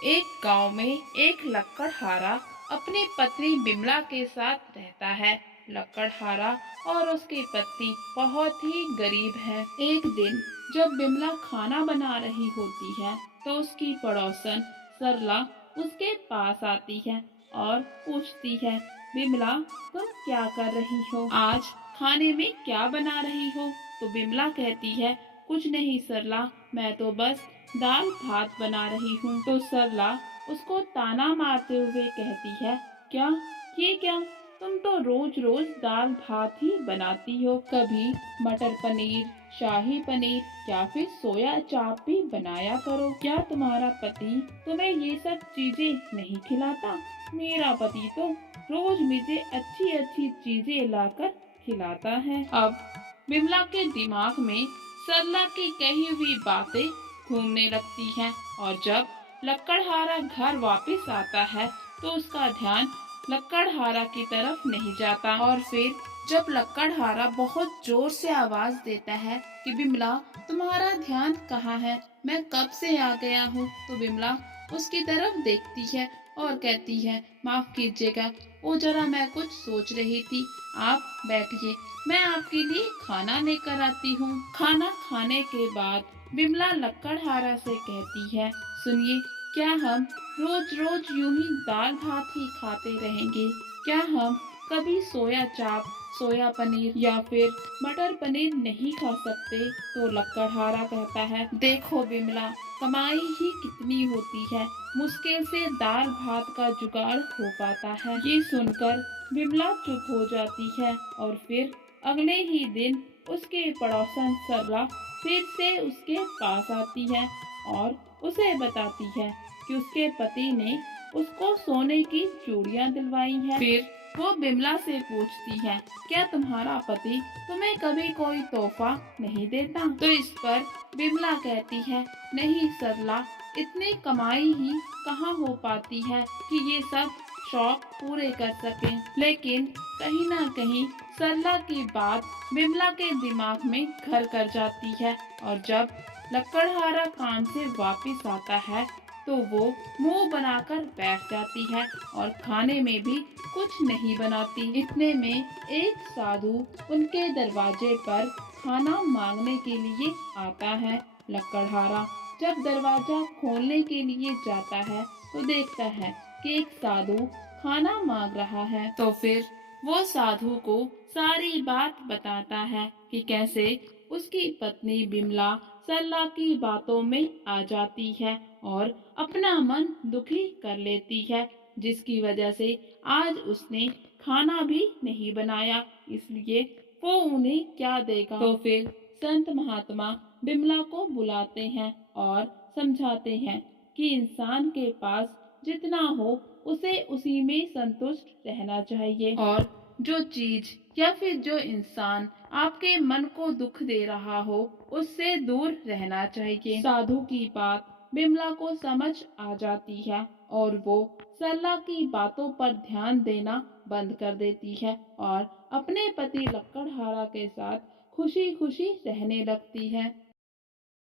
एक गांव में एक लकड़हारा अपनी पत्नी बिमला के साथ रहता है। लकड़हारा और उसकी पत्नी बहुत ही गरीब हैं। एक दिन जब बिमला खाना बना रही होती है तो उसकी पड़ोसन सरला उसके पास आती है और पूछती है, बिमला तुम क्या कर रही हो? आज खाने में क्या बना रही हो? तो बिमला कहती है, कुछ नहीं सरला, मैं तो बस दाल भात बना रही हूँ। तो सरला उसको ताना मारते हुए कहती है, क्या ये क्या, तुम तो रोज रोज दाल भात ही बनाती हो, कभी मटर पनीर, शाही पनीर या फिर सोया चाप भी बनाया करो। क्या तुम्हारा पति तुम्हें ये सब चीजें नहीं खिलाता? मेरा पति तो रोज मुझे अच्छी अच्छी चीजें लाकर खिलाता है। अब बिमला के दिमाग में सरला की कही हुई बातें घूमने लगती हैं और जब लकड़हारा घर वापस आता है तो उसका ध्यान लकड़हारा की तरफ नहीं जाता। और फिर जब लकड़हारा बहुत जोर से आवाज देता है कि बिमला तुम्हारा ध्यान कहाँ है, मैं कब से आ गया हूँ, तो बिमला उसकी तरफ देखती है और कहती है, माफ कीजिएगा, वो जरा मैं कुछ सोच रही थी, आप बैठिए, मैं आपके लिए खाना लेकर आती हूँ। खाना खाने के बाद बिमला लकड़हारा से कहती है, सुनिए, क्या हम रोज रोज यूं ही दाल भात ही खाते रहेंगे? क्या हम कभी सोया चाप, सोया पनीर या फिर मटर पनीर नहीं खा सकते? तो लकड़हारा कहता है, देखो बिमला, कमाई ही कितनी होती है, मुश्किल से दाल भात का जुगाड़ हो पाता है। ये सुनकर बिमला चुप हो जाती है और फिर अगले ही दिन उसके पड़ोसन सरला फिर से उसके पास आती है और उसे बताती है कि उसके पति ने उसको सोने की चूड़ियां दिलवाई हैं। फिर वो बिमला से पूछती है, क्या तुम्हारा पति तुम्हें कभी कोई तोहफा नहीं देता? तो इस पर बिमला कहती है, नहीं सरला, इतनी कमाई ही कहाँ हो पाती है कि ये सब शौक पूरे कर सकें। लेकिन कहीं ना कहीं सरला की बात बिमला के दिमाग में घर कर जाती है और जब लकड़हारा काम से वापस आता है तो वो मुंह बनाकर बैठ जाती है और खाने में भी कुछ नहीं बनाती। इतने में एक साधु उनके दरवाजे पर खाना मांगने के लिए आता है। लकड़हारा जब दरवाजा खोलने के लिए जाता है तो देखता है कि एक साधु खाना मांग रहा है। तो फिर वो साधु को सारी बात बताता है कि कैसे उसकी पत्नी बिमला सरला की बातों में आ जाती है और अपना मन दुखी कर लेती है, जिसकी वजह से आज उसने खाना भी नहीं बनाया, इसलिए वो उन्हें क्या देगा। तो फिर संत महात्मा बिमला को बुलाते हैं और समझाते हैं कि इंसान के पास जितना हो उसे उसी में संतुष्ट रहना चाहिए और जो चीज या फिर जो इंसान आपके मन को दुख दे रहा हो उससे दूर रहना चाहिए। साधु की बात बिमला को समझ आ जाती है और वो सरला की बातों पर ध्यान देना बंद कर देती है और अपने पति लकड़हारा के साथ खुशी खुशी रहने लगती है।